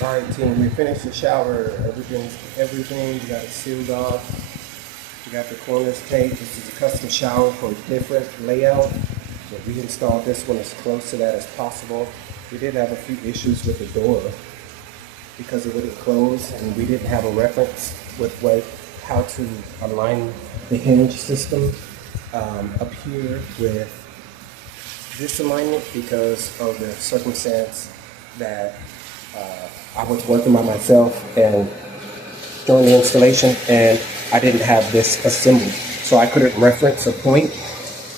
All right, team, we finished the shower. Everything. We got it sealed off. We got the corners taped. This is a custom shower for a different layout. But we installed this one as close to that as possible. We did have a few issues with the door because it wouldn't close, and we didn't have a reference with how to align the hinge system up here with this alignment because of the circumstance that I was working by myself and during the installation, and I didn't have this assembled, so I couldn't reference a point,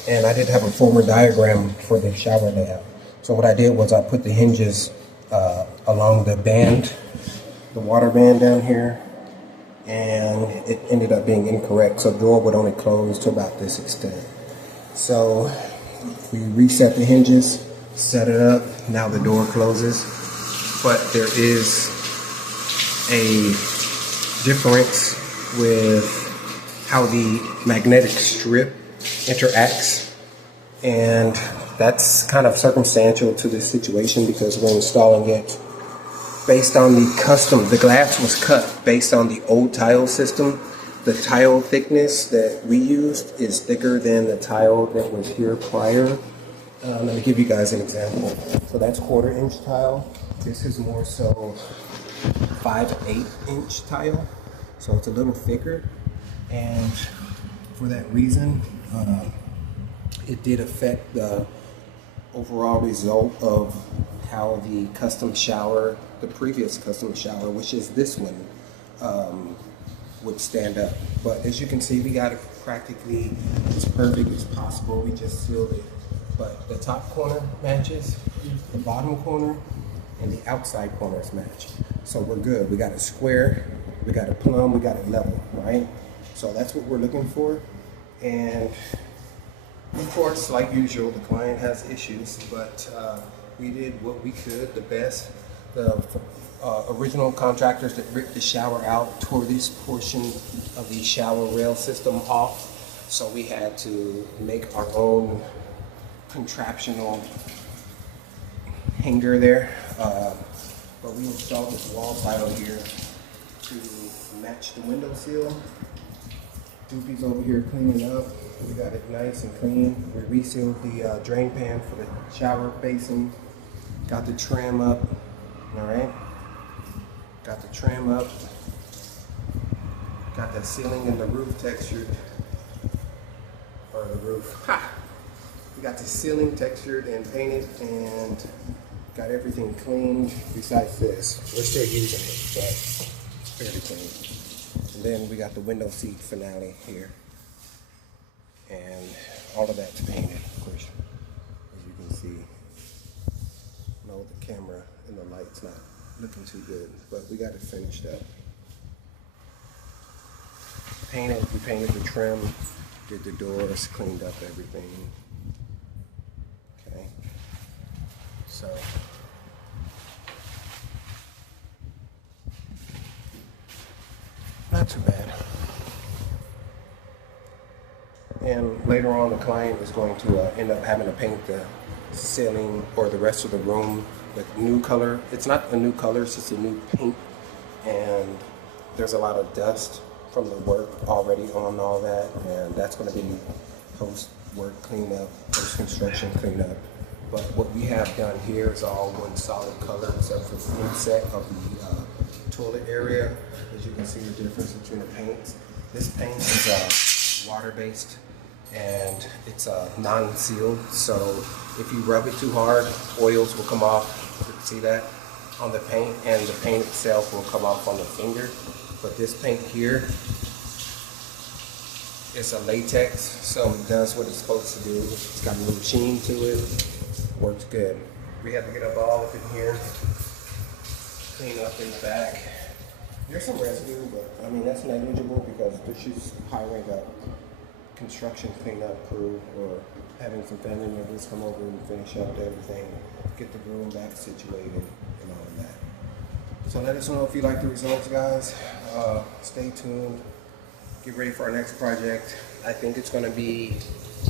and I didn't have a former diagram for the shower layout. So what I did was I put the hinges along the band, the water band down here, and it ended up being incorrect, so the door would only close to about this extent. So we reset the hinges, set it up, now the door closes, but there is a difference with how the magnetic strip interacts, and that's kind of circumstantial to this situation because we're installing it based on the glass was cut based on the old tile system. The tile thickness that we used is thicker than the tile that was here prior. Let me give you guys an example. So that's 1/4 inch tile. This is more so 5 to 8 inch tile. So it's a little thicker. And for that reason, it did affect the overall result of how the custom shower, the previous custom shower, which is this one, would stand up. But as you can see, we got it practically as perfect as possible. We just sealed it. But the top corner matches, the bottom corner, and the outside corners match. So we're good. We got it square, we got it plumb, we got it level, right? So that's what we're looking for. And of course, like usual, the client has issues, but we did what we could, the best. The original contractors that ripped the shower out tore this portion of the shower rail system off, so we had to make our own contraptional hanger there. But we installed this wall tile here to match the window seal. Doopy's over here cleaning up. We got it nice and clean. We resealed the drain pan for the shower basin. Got the trim up. All right. Got the trim up. Got the ceiling and the roof textured. Or the roof. Ha! We got the ceiling textured and painted, and got everything cleaned besides this. We're still using it, but it's fairly clean. And then we got the window seat finale here. And all of that's painted, of course, as you can see. No, the camera and the light's not looking too good, but we got it finished up. We painted the trim, did the doors, cleaned up everything. Okay, so not too bad. And later on, the client is going to end up having to paint the ceiling or the rest of the room with new color. It's not a new color, it's just a new paint. And there's a lot of dust from the work already on all that. And that's going to be post-work cleanup, post-construction cleanup. But what we have done here is all one solid color except for the inset of the toilet area. As you can see the difference between the paints. This paint is water-based, and it's non-sealed, so if you rub it too hard, oils will come off. You can see that on the paint, and the paint itself will come off on the finger. But this paint here is a latex, so it does what it's supposed to do. It's got a little sheen to it. Works good. We have to get up all up in here, clean up in the back. There's some residue, but I mean that's negligible because she's hiring a construction cleanup crew or having some family members come over and finish up everything, get the room back situated and all of that. So let us know if you like the results, guys. Stay tuned. Get ready for our next project. I think it's going to be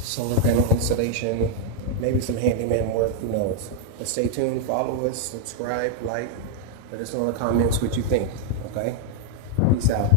solar panel installation, maybe some handyman work, who knows. But stay tuned, follow us, subscribe, like. Let us know in the comments what you think, okay? Peace out.